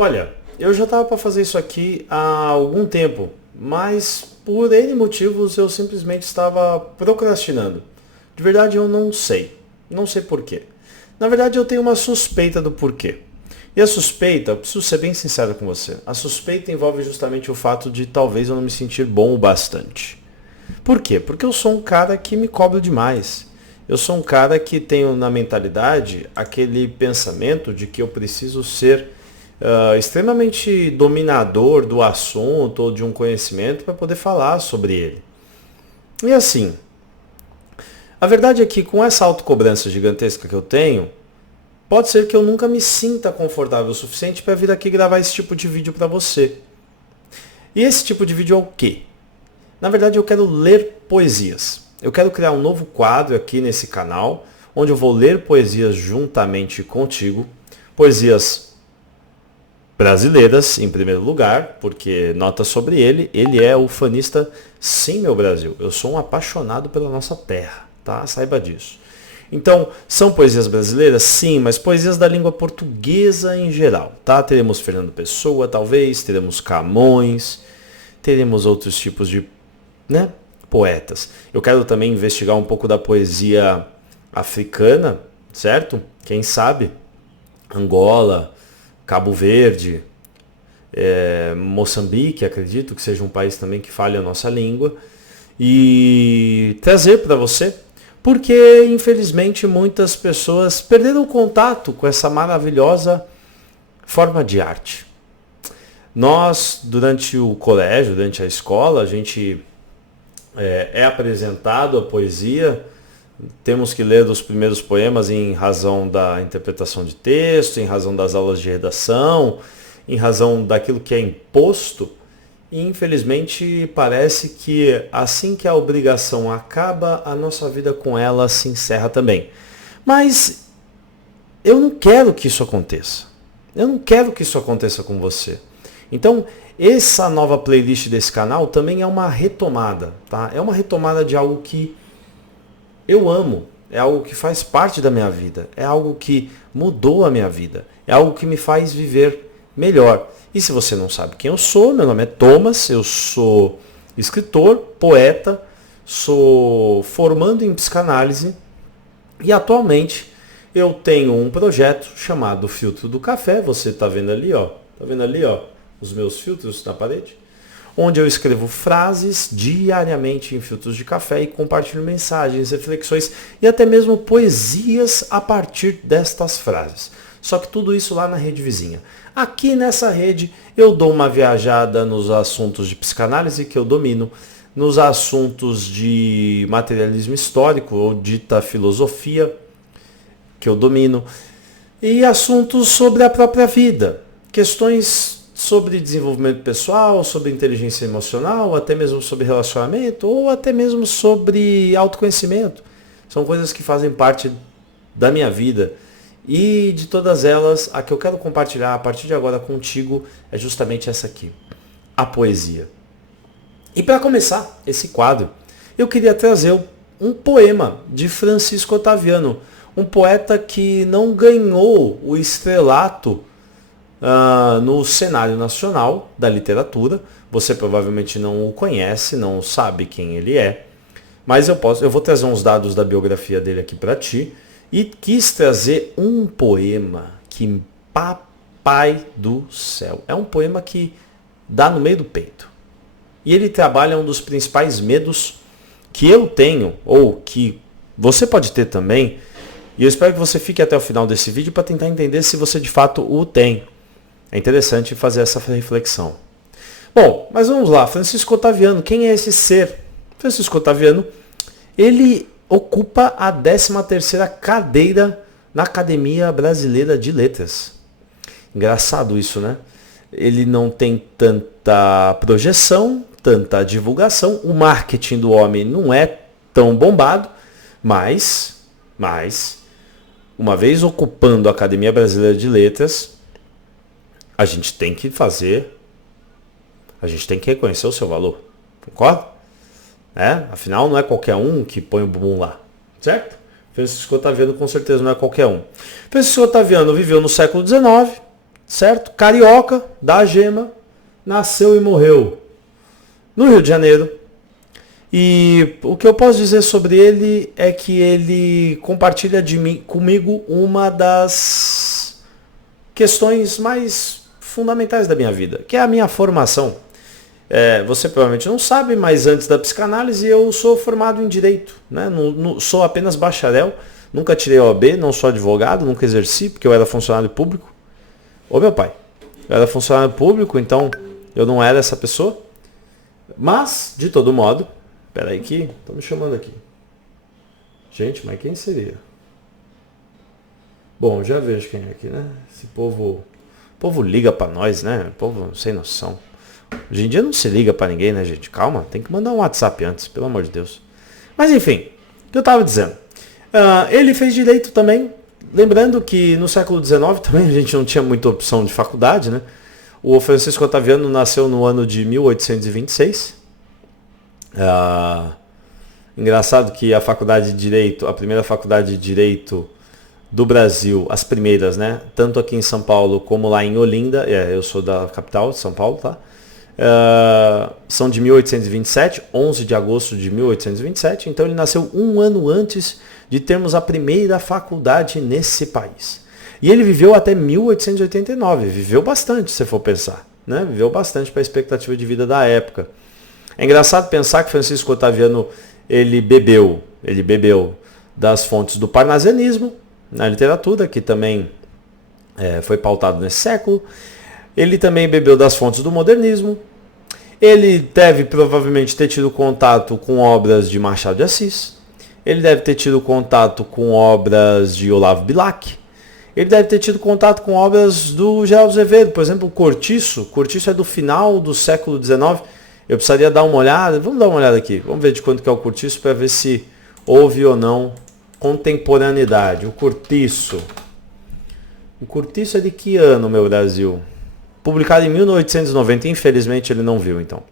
Olha, eu já estava para fazer isso aqui há algum tempo, mas por N motivos eu simplesmente estava procrastinando. De verdade eu não sei. Não sei porquê. Na verdade eu tenho uma suspeita do porquê. E a suspeita, eu preciso ser bem sincero com você, a suspeita envolve justamente o fato de talvez eu não me sentir bom o bastante. Por quê? Porque eu sou um cara que me cobro demais. Eu sou um cara que tenho na mentalidade aquele pensamento de que eu preciso ser extremamente dominador do assunto ou de um conhecimento para poder falar sobre ele. E assim, a verdade é que com essa autocobrança gigantesca que eu tenho, pode ser que eu nunca me sinta confortável o suficiente para vir aqui gravar esse tipo de vídeo para você. E esse tipo de vídeo é o quê? Na verdade eu quero ler poesias. Eu quero criar um novo quadro aqui nesse canal, onde eu vou ler poesias juntamente contigo. Poesias brasileiras, em primeiro lugar, porque nota sobre ele é ufanista sim, meu Brasil. Eu sou um apaixonado pela nossa terra, tá? Saiba disso. Então, são poesias brasileiras? Sim, mas poesias da língua portuguesa em geral, tá? Teremos Fernando Pessoa, talvez, teremos Camões, teremos outros tipos de, poetas. Eu quero também investigar um pouco da poesia africana, certo? Quem sabe? Angola, Cabo Verde, Moçambique, acredito que seja um país também que fale a nossa língua, e trazer para você, porque infelizmente muitas pessoas perderam o contato com essa maravilhosa forma de arte. Nós, durante o colégio, durante a escola, a gente é apresentado a poesia, temos que ler os primeiros poemas em razão da interpretação de texto, em razão das aulas de redação, em razão daquilo que é imposto. E infelizmente parece que assim que a obrigação acaba, a nossa vida com ela se encerra também. Mas eu não quero que isso aconteça. Eu não quero que isso aconteça com você. Então, essa nova playlist desse canal também é uma retomada, tá? É uma retomada de algo que eu amo, é algo que faz parte da minha vida, é algo que mudou a minha vida, é algo que me faz viver melhor. E se você não sabe quem eu sou, meu nome é Thomas, eu sou escritor, poeta, sou formando em psicanálise e atualmente eu tenho um projeto chamado Filtro do Café, você está vendo ali, ó, os meus filtros na parede, onde eu escrevo frases diariamente em filtros de café e compartilho mensagens, reflexões e até mesmo poesias a partir destas frases. Só que tudo isso lá na rede vizinha. Aqui nessa rede eu dou uma viajada nos assuntos de psicanálise que eu domino, nos assuntos de materialismo histórico ou dita filosofia que eu domino, e assuntos sobre a própria vida, questões sobre desenvolvimento pessoal, sobre inteligência emocional, até mesmo sobre relacionamento, ou até mesmo sobre autoconhecimento. São coisas que fazem parte da minha vida. E de todas elas, a que eu quero compartilhar a partir de agora contigo é justamente essa aqui, a poesia. E para começar esse quadro, eu queria trazer um poema de Francisco Otaviano, um poeta que não ganhou o estrelato no cenário nacional da literatura. Você provavelmente não o conhece, não sabe quem ele é, mas eu vou trazer uns dados da biografia dele aqui para ti, e quis trazer um poema que, papai do céu, é um poema que dá no meio do peito. E ele trabalha um dos principais medos que eu tenho, ou que você pode ter também, e eu espero que você fique até o final desse vídeo para tentar entender se você de fato o tem. É interessante fazer essa reflexão. Bom, mas vamos lá. Francisco Otaviano, quem é esse ser? Francisco Otaviano, ele ocupa a 13ª cadeira na Academia Brasileira de Letras. Engraçado isso, né? Ele não tem tanta projeção, tanta divulgação. O marketing do homem não é tão bombado, mas uma vez ocupando a Academia Brasileira de Letras, a gente tem que reconhecer o seu valor, concorda? Afinal, não é qualquer um que põe o bumbum lá, certo? Francisco Otaviano com certeza não é qualquer um. Francisco Otaviano viveu no século XIX, certo? Carioca, da Gema, nasceu e morreu no Rio de Janeiro. E o que eu posso dizer sobre ele é que ele compartilha comigo uma das questões mais fundamentais da minha vida, que é a minha formação. Você provavelmente não sabe, mas antes da psicanálise eu sou formado em Direito, né? Não, sou apenas bacharel, nunca tirei OAB, não sou advogado, nunca exerci, porque eu era funcionário público. Ô meu pai, eu era funcionário público, então eu não era essa pessoa. Mas, de todo modo, peraí que estão me chamando aqui. Gente, mas quem seria? Bom, já vejo quem é aqui, né? Esse povo liga pra nós, né? Povo sem noção. Hoje em dia não se liga pra ninguém, né, gente? Calma, tem que mandar um WhatsApp antes, pelo amor de Deus. Mas enfim, o que eu tava dizendo. Ele fez direito também. Lembrando que no século XIX também a gente não tinha muita opção de faculdade, né? O Francisco Otaviano nasceu no ano de 1826. Engraçado que a faculdade de Direito, a primeira faculdade de Direito do Brasil, as primeiras, né? Tanto aqui em São Paulo como lá em Olinda, eu sou da capital de São Paulo, tá? São de 1827, 11 de agosto de 1827, então ele nasceu um ano antes de termos a primeira faculdade nesse país. E ele viveu até 1889, viveu bastante, se for pensar, né? Viveu bastante para a expectativa de vida da época. É engraçado pensar que Francisco Otaviano, ele bebeu das fontes do parnasianismo, na literatura, que também foi pautado nesse século. Ele também bebeu das fontes do modernismo. Ele deve provavelmente ter tido contato com obras de Machado de Assis. Ele deve ter tido contato com obras de Olavo Bilac. Ele deve ter tido contato com obras do Geraldo Azevedo. Por exemplo, o Cortiço. Cortiço é do final do século XIX. Eu precisaria dar uma olhada. Vamos dar uma olhada aqui. Vamos ver de quando que é o Cortiço para ver se houve ou não contemporaneidade. O Cortiço. O Cortiço é de que ano, meu Brasil? Publicado em 1890, infelizmente ele não viu, então.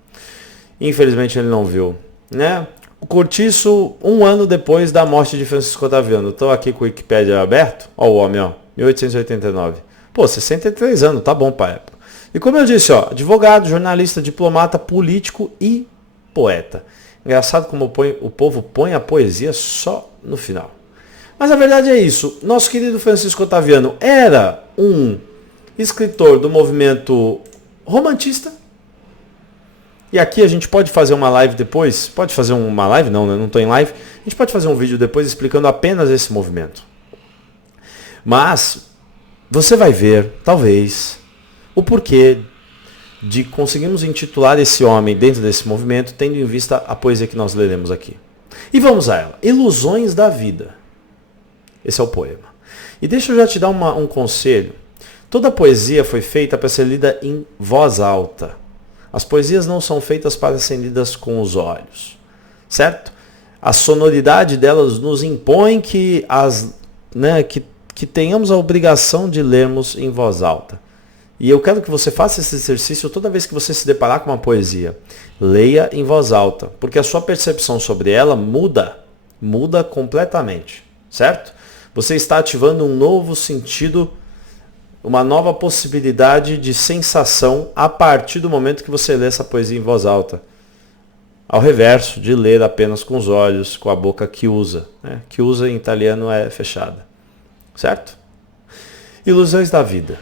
Infelizmente ele não viu, né? O Cortiço, um ano depois da morte de Francisco Otaviano. Estou aqui com o Wikipédia aberto. Ó o homem, ó, 1889. Pô, 63 anos, tá bom pra época. E como eu disse, ó, advogado, jornalista, diplomata, político e poeta. Engraçado como o povo põe a poesia só no final. Mas a verdade é isso. Nosso querido Francisco Otaviano era um escritor do movimento romantista. E aqui a gente pode fazer uma live depois. Pode fazer uma live? Não, né? Não estou em live. A gente pode fazer um vídeo depois explicando apenas esse movimento. Mas você vai ver, talvez, o porquê de conseguirmos intitular esse homem dentro desse movimento, tendo em vista a poesia que nós leremos aqui. E vamos a ela. Ilusões da Vida. Esse é o poema. E deixa eu já te dar um conselho. Toda poesia foi feita para ser lida em voz alta. As poesias não são feitas para serem lidas com os olhos, certo? A sonoridade delas nos impõe que tenhamos a obrigação de lermos em voz alta. E eu quero que você faça esse exercício toda vez que você se deparar com uma poesia. Leia em voz alta, porque a sua percepção sobre ela muda completamente, certo? Você está ativando um novo sentido, uma nova possibilidade de sensação a partir do momento que você lê essa poesia em voz alta. Ao reverso de ler apenas com os olhos, com a boca chiusa. Né? Chiusa em italiano é fechada. Certo? Ilusões da vida.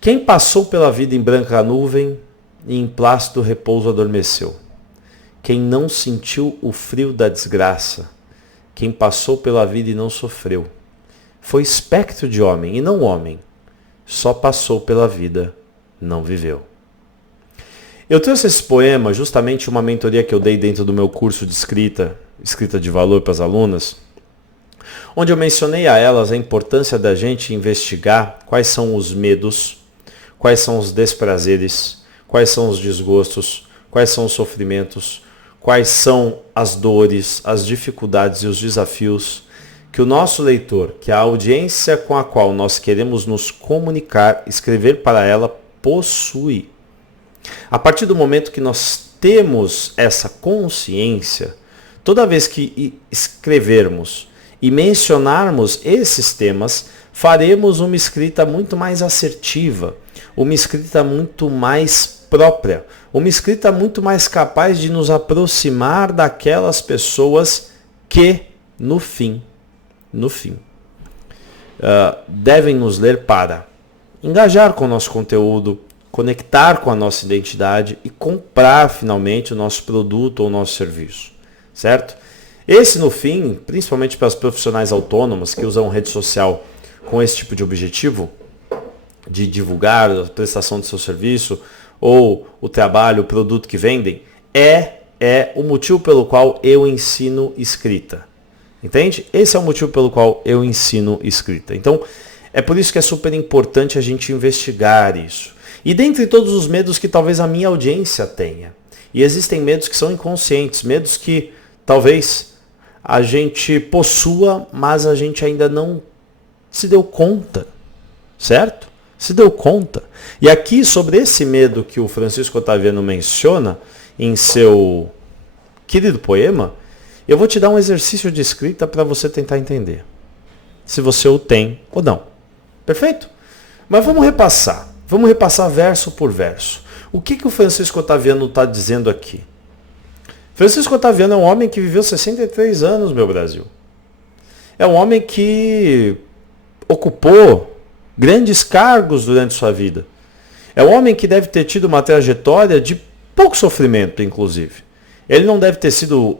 Quem passou pela vida em branca nuvem e em plácido repouso adormeceu. Quem não sentiu o frio da desgraça. Quem passou pela vida e não sofreu. Foi espectro de homem e não homem. Só passou pela vida, não viveu. Eu trouxe esse poema justamente uma mentoria que eu dei dentro do meu curso de escrita de valor para as alunas, onde eu mencionei a elas a importância da gente investigar quais são os medos, quais são os desprazeres, quais são os desgostos, quais são os sofrimentos, quais são as dores, as dificuldades e os desafios que o nosso leitor, que a audiência com a qual nós queremos nos comunicar, escrever para ela, possui. A partir do momento que nós temos essa consciência, toda vez que escrevermos e mencionarmos esses temas, faremos uma escrita muito mais assertiva, uma escrita muito mais própria, uma escrita muito mais capaz de nos aproximar daquelas pessoas que, no fim, devem nos ler para engajar com o nosso conteúdo, conectar com a nossa identidade e comprar finalmente o nosso produto ou o nosso serviço, certo? Esse, no fim, principalmente para os profissionais autônomos que usam rede social com esse tipo de objetivo, de divulgar a prestação do seu serviço ou o trabalho, o produto que vendem, é o motivo pelo qual eu ensino escrita. Entende? Esse é o motivo pelo qual eu ensino escrita. Então, é por isso que é super importante a gente investigar isso. E dentre todos os medos que talvez a minha audiência tenha, e existem medos que são inconscientes, medos que talvez a gente possua, mas a gente ainda não se deu conta, certo? Se deu conta. E aqui, sobre esse medo que o Francisco Otaviano menciona em seu querido poema, eu vou te dar um exercício de escrita para você tentar entender se você o tem ou não. Perfeito? Mas vamos repassar verso por verso. O que o Francisco Otaviano está dizendo aqui? Francisco Otaviano é um homem que viveu 63 anos, meu Brasil. É um homem que ocupou grandes cargos durante sua vida. É um homem que deve ter tido uma trajetória de pouco sofrimento, inclusive. Ele não deve ter sido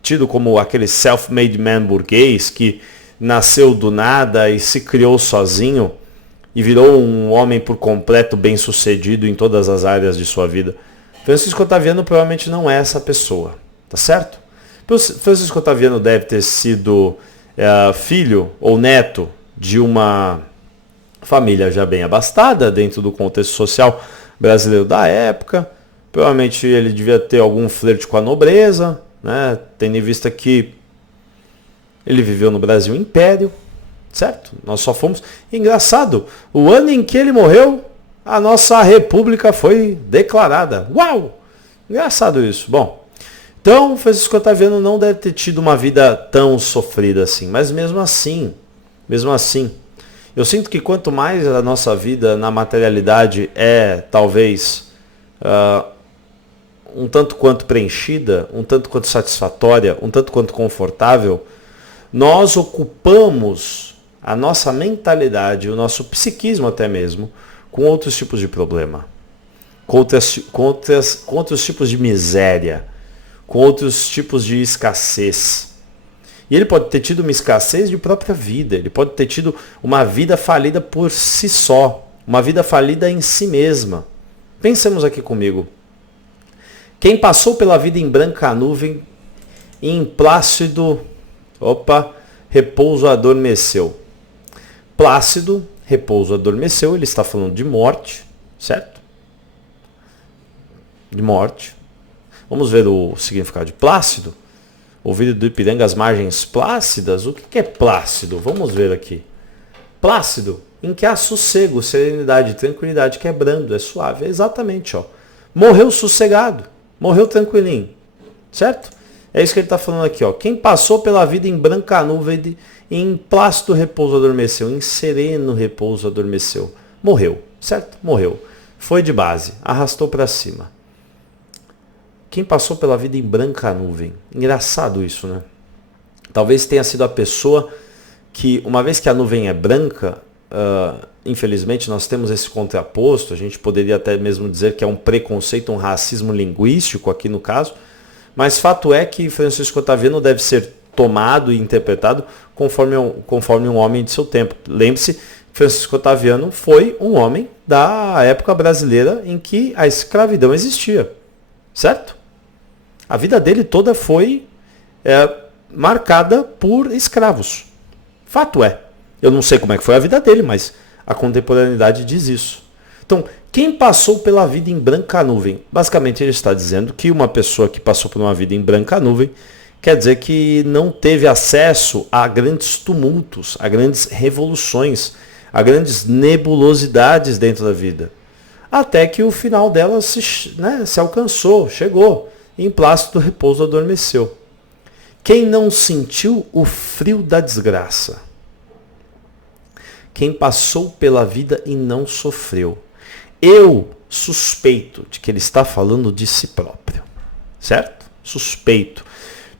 tido como aquele self-made man burguês que nasceu do nada e se criou sozinho e virou um homem por completo bem-sucedido em todas as áreas de sua vida. Francisco Otaviano provavelmente não é essa pessoa, tá certo? Francisco Otaviano deve ter sido filho ou neto de uma família já bem abastada dentro do contexto social brasileiro da época. Provavelmente ele devia ter algum flerte com a nobreza, né? Tendo em vista que ele viveu no Brasil Império, certo? Nós só fomos... Engraçado, o ano em que ele morreu, a nossa república foi declarada. Uau! Engraçado isso. Bom, então Francisco Otaviano não deve ter tido uma vida tão sofrida assim, mas mesmo assim, eu sinto que quanto mais a nossa vida na materialidade é, talvez, um tanto quanto preenchida, um tanto quanto satisfatória, um tanto quanto confortável, nós ocupamos a nossa mentalidade, o nosso psiquismo até mesmo, com outros tipos de problema, com outros tipos de miséria, com outros tipos de escassez. E ele pode ter tido uma escassez de própria vida, ele pode ter tido uma vida falida por si só, uma vida falida em si mesma. Pensemos aqui comigo. Quem passou pela vida em branca nuvem, em plácido, repouso adormeceu. Plácido, repouso adormeceu, ele está falando de morte, certo? De morte. Vamos ver o significado de plácido. Ouvido do Ipiranga, as margens plácidas. O que é plácido? Vamos ver aqui. Plácido, em que há sossego, serenidade, tranquilidade, que é brando, é suave. É exatamente, ó. Morreu sossegado, morreu tranquilinho, certo? É isso que ele está falando aqui, ó. Quem passou pela vida em branca nuvem, em plácido repouso adormeceu, em sereno repouso adormeceu. Morreu, certo? Morreu. Foi de base, arrastou para cima. Quem passou pela vida em branca nuvem. Engraçado isso, né? Talvez tenha sido a pessoa que, uma vez que a nuvem é branca, infelizmente nós temos esse contraposto, a gente poderia até mesmo dizer que é um preconceito, um racismo linguístico aqui no caso, mas fato é que Francisco Otaviano deve ser tomado e interpretado conforme um homem de seu tempo. Lembre-se, Francisco Otaviano foi um homem da época brasileira em que a escravidão existia, certo? A vida dele toda foi marcada por escravos. Fato é. Eu não sei como é que foi a vida dele, mas a contemporaneidade diz isso. Então, quem passou pela vida em branca nuvem? Basicamente ele está dizendo que uma pessoa que passou por uma vida em branca nuvem quer dizer que não teve acesso a grandes tumultos, a grandes revoluções, a grandes nebulosidades dentro da vida. Até que o final dela se alcançou, chegou. Em plácido repouso adormeceu. Quem não sentiu o frio da desgraça? quem passou pela vida e não sofreu. Eu suspeito de que ele está falando de si próprio, certo? Suspeito.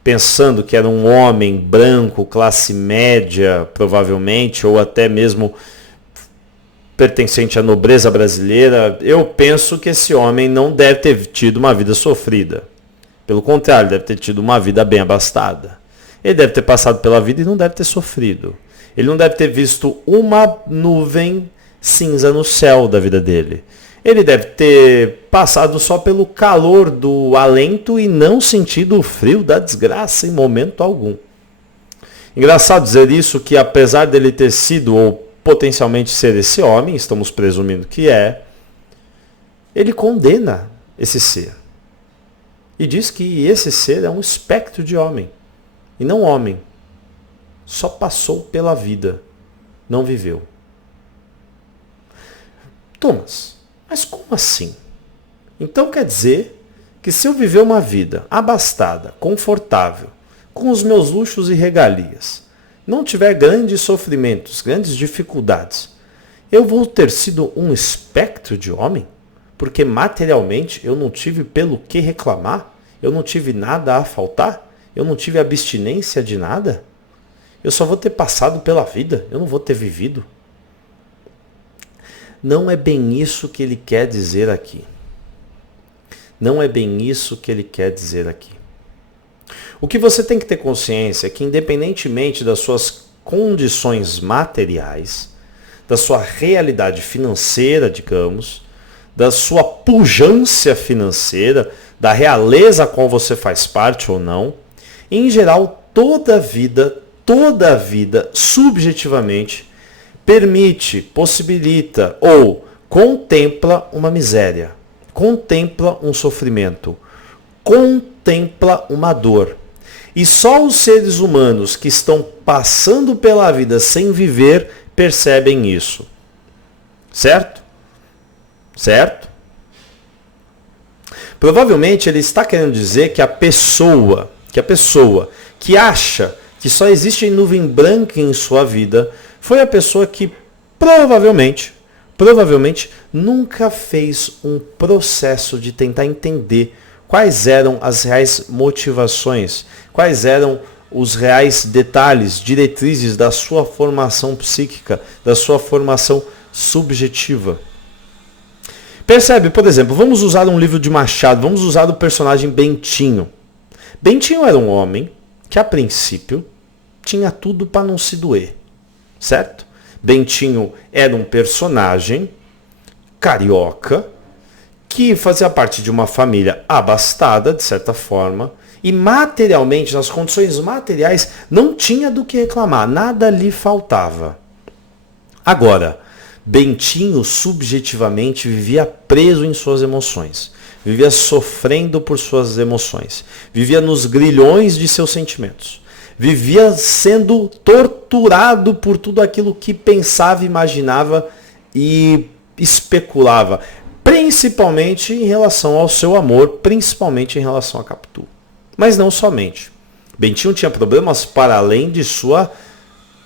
Pensando que era um homem branco, classe média, provavelmente, ou até mesmo pertencente à nobreza brasileira, eu penso que esse homem não deve ter tido uma vida sofrida. Pelo contrário, deve ter tido uma vida bem abastada. Ele deve ter passado pela vida e não deve ter sofrido. Ele não deve ter visto uma nuvem cinza no céu da vida dele. Ele deve ter passado só pelo calor do alento e não sentido o frio da desgraça em momento algum. Engraçado dizer isso, que apesar dele ter sido ou potencialmente ser esse homem, estamos presumindo que é, ele condena esse ser. E diz que esse ser é um espectro de homem, e não homem. Só passou pela vida, não viveu. Thomas, mas como assim? Então quer dizer que se eu viver uma vida abastada, confortável, com os meus luxos e regalias, não tiver grandes sofrimentos, grandes dificuldades, eu vou ter sido um espectro de homem? Porque materialmente eu não tive pelo que reclamar? Eu não tive nada a faltar? Eu não tive abstinência de nada? Eu só vou ter passado pela vida? Eu não vou ter vivido? Não é bem isso que ele quer dizer aqui. Não é bem isso que ele quer dizer aqui. O que você tem que ter consciência é que, independentemente das suas condições materiais, da sua realidade financeira, digamos, da sua pujança financeira, da realeza a qual você faz parte ou não, em geral, toda a vida, subjetivamente, permite, possibilita ou contempla uma miséria, contempla um sofrimento, contempla uma dor. E só os seres humanos que estão passando pela vida sem viver percebem isso. Certo? Certo? Provavelmente ele está querendo dizer que a pessoa que acha que só existe nuvem branca em sua vida foi a pessoa que provavelmente nunca fez um processo de tentar entender quais eram as reais motivações, quais eram os reais detalhes, diretrizes da sua formação psíquica, da sua formação subjetiva. Percebe, por exemplo, vamos usar um livro de Machado, vamos usar o personagem Bentinho. Bentinho era um homem que, a princípio, tinha tudo para não se doer, certo? Bentinho era um personagem carioca que fazia parte de uma família abastada, de certa forma, e materialmente, nas condições materiais, não tinha do que reclamar, nada lhe faltava. Agora, Bentinho subjetivamente vivia preso em suas emoções, vivia sofrendo por suas emoções, vivia nos grilhões de seus sentimentos, vivia sendo torturado por tudo aquilo que pensava, imaginava e especulava, principalmente em relação ao seu amor, principalmente em relação a Capitu. Mas não somente. Bentinho tinha problemas para além de sua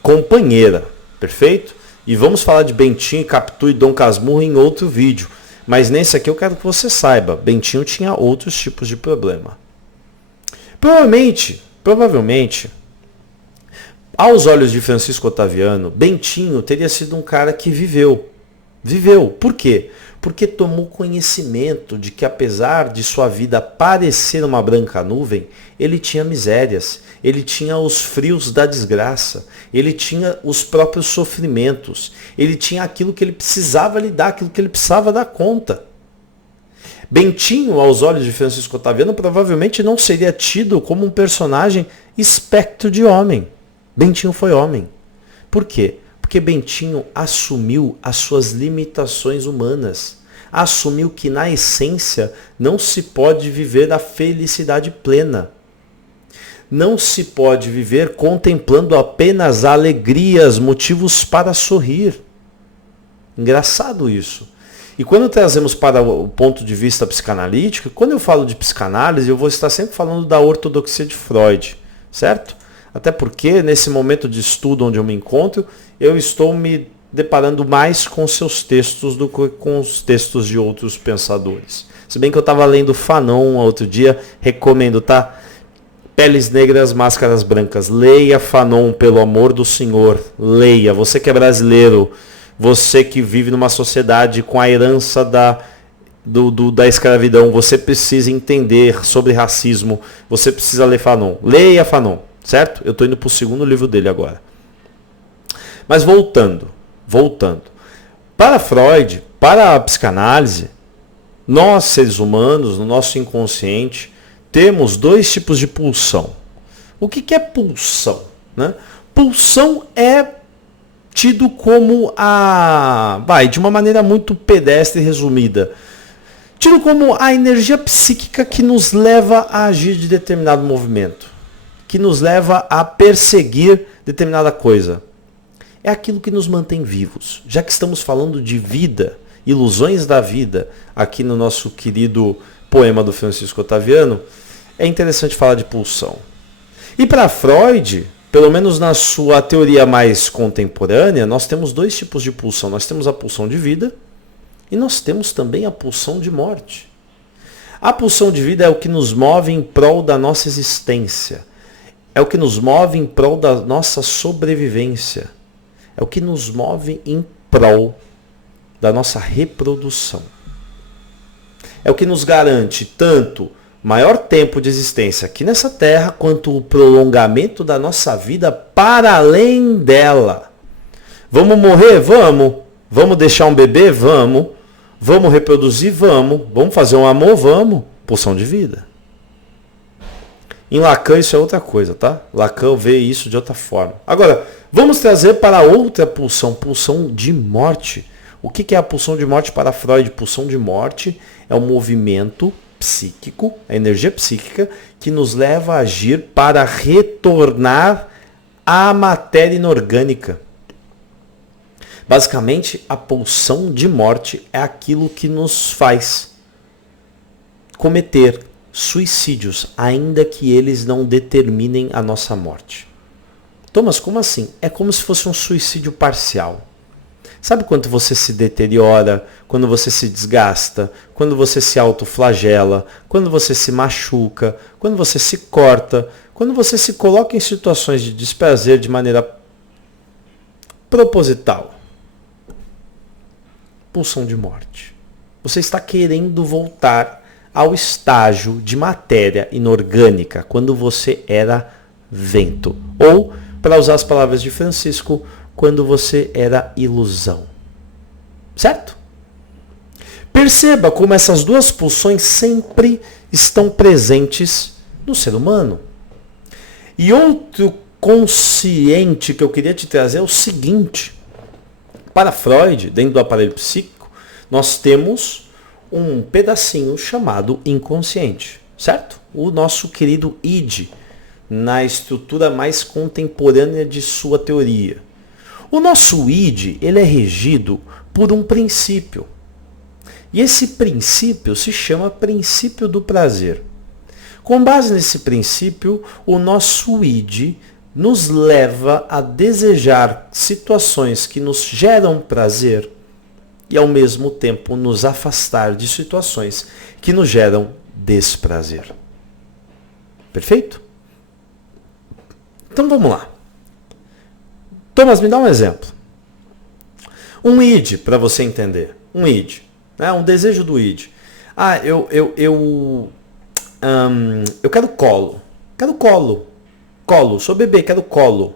companheira, perfeito? E vamos falar de Bentinho, Capitu e Dom Casmurro em outro vídeo. Mas nesse aqui eu quero que você saiba, Bentinho tinha outros tipos de problema. Provavelmente, aos olhos de Francisco Otaviano, Bentinho teria sido um cara que viveu. Por quê? Porque tomou conhecimento de que, apesar de sua vida parecer uma branca nuvem, ele tinha misérias, ele tinha os frios da desgraça, ele tinha os próprios sofrimentos, ele tinha aquilo que ele precisava lidar, aquilo que ele precisava dar conta. Bentinho, aos olhos de Francisco Otaviano, provavelmente não seria tido como um personagem espectro de homem. Bentinho foi homem. Por quê? Porque Bentinho assumiu as suas limitações humanas. Assumiu que, na essência, não se pode viver a felicidade plena. Não se pode viver contemplando apenas alegrias, motivos para sorrir. Engraçado isso. E quando trazemos para o ponto de vista psicanalítico, quando eu falo de psicanálise, eu vou estar sempre falando da ortodoxia de Freud, certo? Até porque, nesse momento de estudo onde eu me encontro, eu estou me deparando mais com seus textos do que com os textos de outros pensadores. Se bem que eu estava lendo Fanon outro dia, recomendo, tá? Peles Negras, Máscaras Brancas. Leia Fanon, pelo amor do Senhor. Leia. Você que é brasileiro, você que vive numa sociedade com a herança da escravidão, você precisa entender sobre racismo, você precisa ler Fanon. Leia Fanon, certo? Eu estou indo para o segundo livro dele agora. Mas voltando. Para Freud, para a psicanálise, nós, seres humanos, no nosso inconsciente, temos dois tipos de pulsão. O que é pulsão? Né? Pulsão é tido como de uma maneira muito pedestre e resumida, tido como a energia psíquica que nos leva a agir de determinado movimento, que nos leva a perseguir determinada coisa. É aquilo que nos mantém vivos. Já que estamos falando de vida, ilusões da vida, aqui no nosso querido poema do Francisco Otaviano, é interessante falar de pulsão. E para Freud, pelo menos na sua teoria mais contemporânea, nós temos dois tipos de pulsão. Nós temos a pulsão de vida e nós temos também a pulsão de morte. A pulsão de vida é o que nos move em prol da nossa existência. É o que nos move em prol da nossa sobrevivência. É o que nos move em prol da nossa reprodução. É o que nos garante tanto maior tempo de existência aqui nessa terra, quanto o prolongamento da nossa vida para além dela. Vamos morrer? Vamos. Vamos deixar um bebê? Vamos. Vamos reproduzir? Vamos. Vamos fazer um amor? Vamos. Pulsão de vida. Em Lacan isso é outra coisa, tá? Lacan vê isso de outra forma. Agora, vamos trazer para outra pulsão, pulsão de morte. O que é a pulsão de morte para Freud? Pulsão de morte é um movimento psíquico, a energia psíquica, que nos leva a agir para retornar à matéria inorgânica. Basicamente, a pulsão de morte é aquilo que nos faz cometer suicídios, ainda que eles não determinem a nossa morte. Thomas, como assim? É como se fosse um suicídio parcial. Sabe quando você se deteriora, quando você se desgasta, quando você se autoflagela, quando você se machuca, quando você se corta, quando você se coloca em situações de desprazer de maneira proposital? Pulsão de morte. Você está querendo voltar ao estágio de matéria inorgânica, quando você era vento. Ou, para usar as palavras de Francisco, quando você era ilusão. Certo? Perceba como essas duas pulsões sempre estão presentes no ser humano. E outro consciente que eu queria te trazer é o seguinte. Para Freud, dentro do aparelho psíquico, nós temos um pedacinho chamado inconsciente, certo? O nosso querido id, na estrutura mais contemporânea de sua teoria. O nosso id, ele é regido por um princípio. E esse princípio se chama princípio do prazer. Com base nesse princípio, o nosso id nos leva a desejar situações que nos geram prazer e ao mesmo tempo nos afastar de situações que nos geram desprazer. Perfeito? Então vamos lá. Thomas, me dá um exemplo. Um id, para você entender. Um id. Né? Um desejo do id. Eu quero colo. Quero colo. Colo. Sou bebê, quero colo.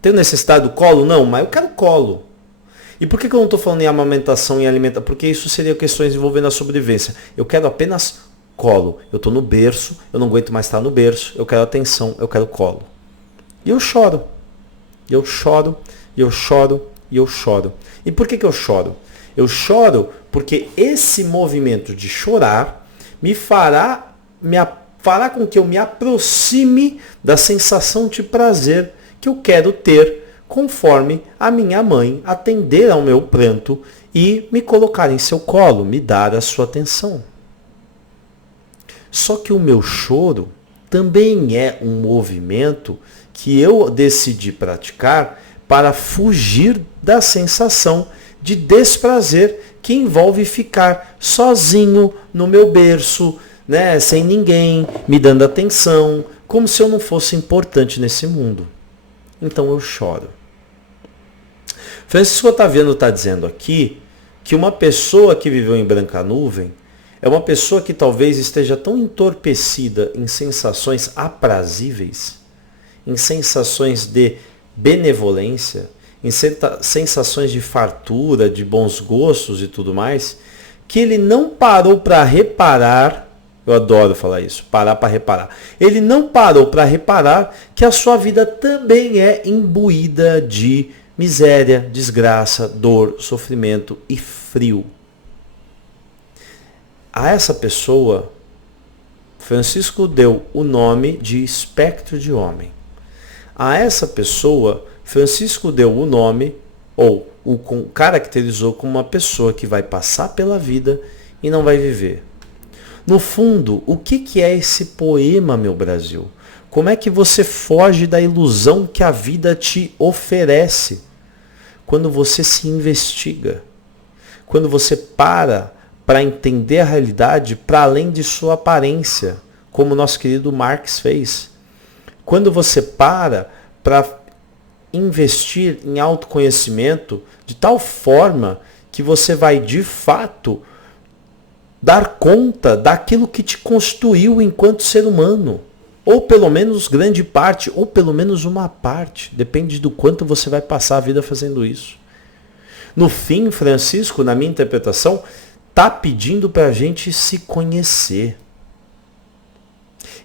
Tenho necessidade do colo? Não, mas eu quero colo. E por que eu não estou falando em amamentação e alimentação? Porque isso seria questões envolvendo a sobrevivência. Eu quero apenas colo. Eu estou no berço, eu não aguento mais estar no berço, eu quero atenção, eu quero colo. E eu choro. Eu choro, e eu choro, e eu choro. E por que eu choro? Eu choro porque esse movimento de chorar fará com que eu me aproxime da sensação de prazer que eu quero ter conforme a minha mãe atender ao meu pranto e me colocar em seu colo, me dar a sua atenção. Só que o meu choro também é um movimento que eu decidi praticar para fugir da sensação de desprazer que envolve ficar sozinho no meu berço, né, sem ninguém me dando atenção, como se eu não fosse importante nesse mundo. Então eu choro. Francisco Otaviano está dizendo aqui que uma pessoa que viveu em branca nuvem é uma pessoa que talvez esteja tão entorpecida em sensações aprazíveis, em sensações de benevolência, em sensações de fartura, de bons gostos e tudo mais, que ele não parou para reparar, eu adoro falar isso, parar para reparar. Ele não parou para reparar que a sua vida também é imbuída de miséria, desgraça, dor, sofrimento e frio. A essa pessoa, Francisco deu o nome de espectro de homem. A essa pessoa, Francisco deu o nome, ou o caracterizou como uma pessoa que vai passar pela vida e não vai viver. No fundo, o que é esse poema, meu Brasil? Como é que você foge da ilusão que a vida te oferece? Quando você se investiga, quando você para entender a realidade para além de sua aparência, como nosso querido Marx fez. Quando você para investir em autoconhecimento de tal forma que você vai de fato dar conta daquilo que te constituiu enquanto ser humano. Ou pelo menos grande parte, ou pelo menos uma parte. Depende do quanto você vai passar a vida fazendo isso. No fim, Francisco, na minha interpretação, está pedindo para a gente se conhecer.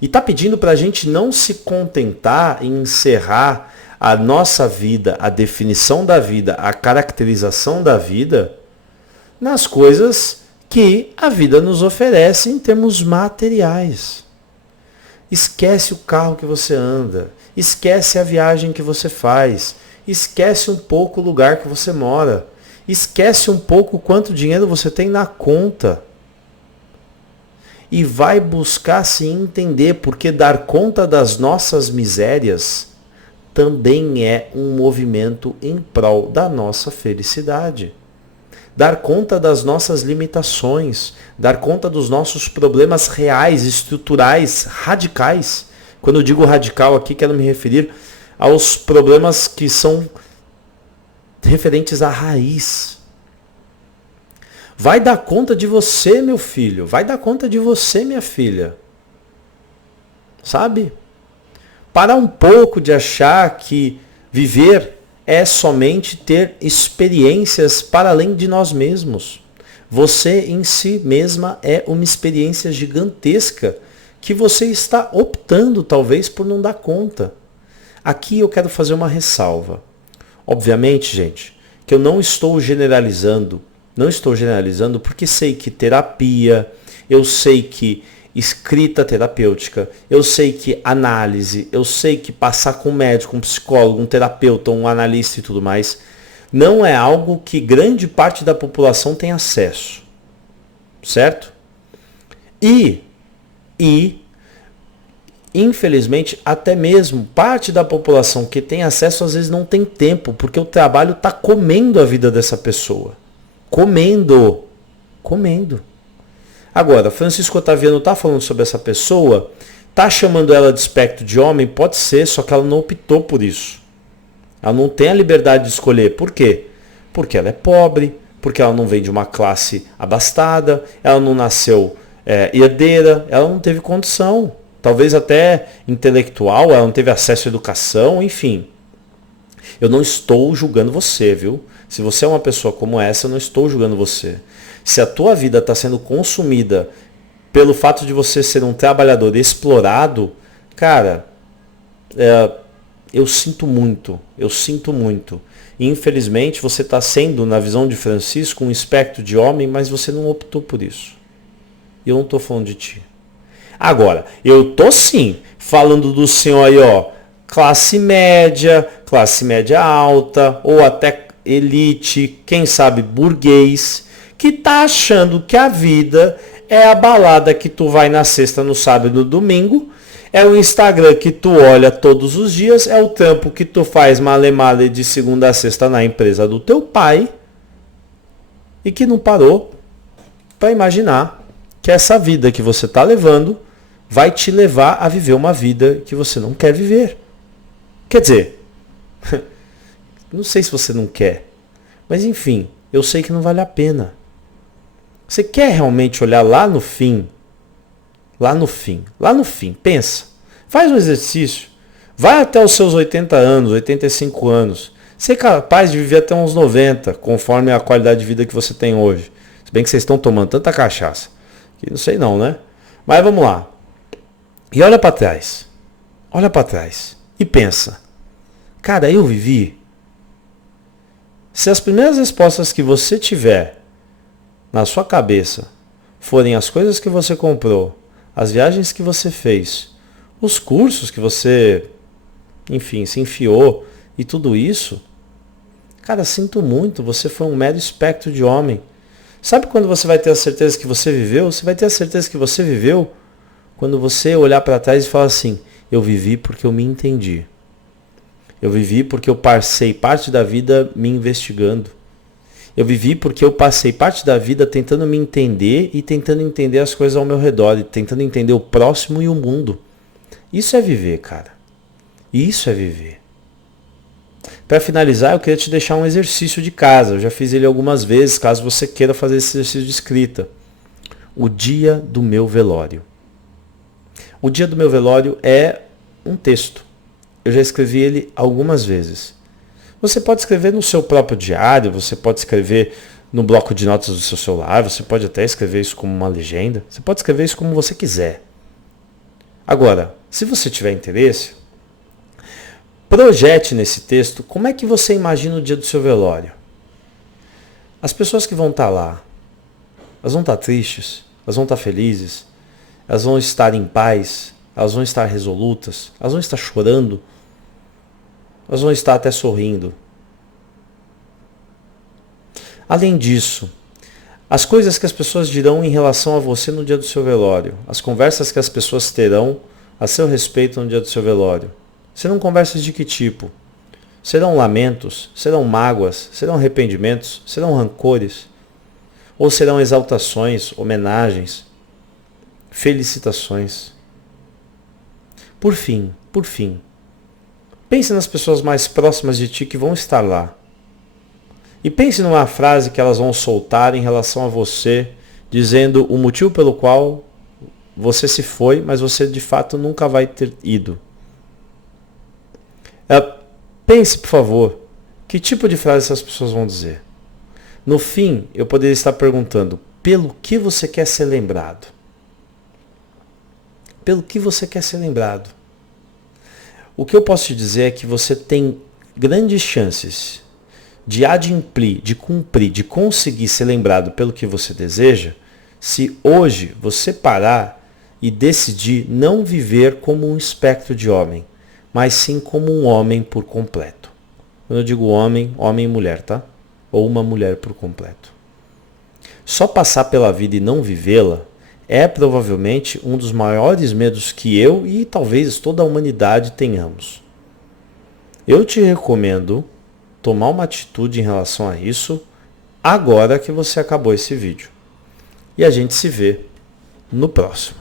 E está pedindo para a gente não se contentar em encerrar a nossa vida, a definição da vida, a caracterização da vida, nas coisas que a vida nos oferece em termos materiais. Esquece o carro que você anda, esquece a viagem que você faz, esquece um pouco o lugar que você mora, esquece um pouco quanto dinheiro você tem na conta. E vai buscar se entender, porque dar conta das nossas misérias também é um movimento em prol da nossa felicidade. Dar conta das nossas limitações, dar conta dos nossos problemas reais, estruturais, radicais. Quando eu digo radical aqui, quero me referir aos problemas que são referentes à raiz. Vai dar conta de você, meu filho. Vai dar conta de você, minha filha. Sabe? Parar um pouco de achar que viver é somente ter experiências para além de nós mesmos. Você em si mesma é uma experiência gigantesca que você está optando talvez por não dar conta. Aqui eu quero fazer uma ressalva. Obviamente, gente, que eu não estou generalizando. Não estou generalizando porque sei que terapia, eu sei que escrita terapêutica, eu sei que análise, eu sei que passar com um médico, um psicólogo, um terapeuta, um analista e tudo mais, não é algo que grande parte da população tem acesso. Certo? E infelizmente, até mesmo parte da população que tem acesso às vezes não tem tempo, porque o trabalho está comendo a vida dessa pessoa. Comendo. Agora, Francisco Otaviano está falando sobre essa pessoa, está chamando ela de espectro de homem, pode ser, só que ela não optou por isso. Ela não tem a liberdade de escolher. Por quê? Porque ela é pobre, porque ela não vem de uma classe abastada, ela não nasceu herdeira, ela não teve condição. Talvez até intelectual, ela não teve acesso à educação, enfim. Eu não estou julgando você, viu? Se você é uma pessoa como essa, eu não estou julgando você. Se a tua vida está sendo consumida pelo fato de você ser um trabalhador explorado, cara, eu sinto muito. E, infelizmente, você está sendo, na visão de Francisco, um espectro de homem, mas você não optou por isso. E eu não estou falando de ti. Agora, eu tô sim falando do senhor aí, ó, classe média alta, ou até elite, quem sabe burguês, que tá achando que a vida é a balada que tu vai na sexta, no sábado e no domingo, É o Instagram que tu olha todos os dias, é o trampo que tu faz male de segunda a sexta na empresa do teu pai e que não parou para imaginar que essa vida que você está levando vai te levar a viver uma vida que você não quer viver. Quer dizer, não sei se você não quer, mas enfim, eu sei que não vale a pena. Você quer realmente olhar lá no fim, pensa, faz um exercício, vai até os seus 80 anos, 85 anos, ser capaz de viver até uns 90, conforme a qualidade de vida que você tem hoje. Se bem que vocês estão tomando tanta cachaça, que não sei não, né? Mas vamos lá. E olha para trás e pensa, cara, eu vivi. Se as primeiras respostas que você tiver na sua cabeça forem as coisas que você comprou, as viagens que você fez, os cursos que você, enfim, se enfiou e tudo isso, cara, sinto muito, você foi um mero espectro de homem. Sabe quando você vai ter a certeza que você viveu? Você vai ter a certeza que você viveu quando você olhar para trás e falar assim, eu vivi porque eu me entendi. Eu vivi porque eu passei parte da vida me investigando. Eu vivi porque eu passei parte da vida tentando me entender e tentando entender as coisas ao meu redor, e tentando entender o próximo e o mundo. Isso é viver, cara. Isso é viver. Para finalizar, eu queria te deixar um exercício de casa. Eu já fiz ele algumas vezes, caso você queira fazer esse exercício de escrita. O dia do meu velório. O dia do meu velório é um texto. Eu já escrevi ele algumas vezes. Você pode escrever no seu próprio diário, você pode escrever no bloco de notas do seu celular, você pode até escrever isso como uma legenda, você pode escrever isso como você quiser. Agora, se você tiver interesse, projete nesse texto como é que você imagina o dia do seu velório. As pessoas que vão estar lá, elas vão estar tristes, elas vão estar felizes, elas vão estar em paz, elas vão estar resolutas, elas vão estar chorando, elas vão estar até sorrindo. Além disso, as coisas que as pessoas dirão em relação a você no dia do seu velório, as conversas que as pessoas terão a seu respeito no dia do seu velório, serão conversas de que tipo? Serão lamentos? Serão mágoas? Serão arrependimentos? Serão rancores? Ou serão exaltações, homenagens, felicitações? Por fim, pense nas pessoas mais próximas de ti que vão estar lá. E pense numa frase que elas vão soltar em relação a você, dizendo o motivo pelo qual você se foi, mas você de fato nunca vai ter ido. Pense, por favor, que tipo de frase essas pessoas vão dizer. No fim, eu poderia estar perguntando, pelo que você quer ser lembrado? Pelo que você quer ser lembrado? O que eu posso te dizer é que você tem grandes chances de adimplir, de cumprir, de conseguir ser lembrado pelo que você deseja, se hoje você parar e decidir não viver como um espectro de homem, mas sim como um homem por completo. Quando eu digo homem, homem e mulher, tá? Ou uma mulher por completo. Só passar pela vida e não vivê-la é provavelmente um dos maiores medos que eu e talvez toda a humanidade tenhamos. Eu te recomendo tomar uma atitude em relação a isso agora que você acabou esse vídeo. E a gente se vê no próximo.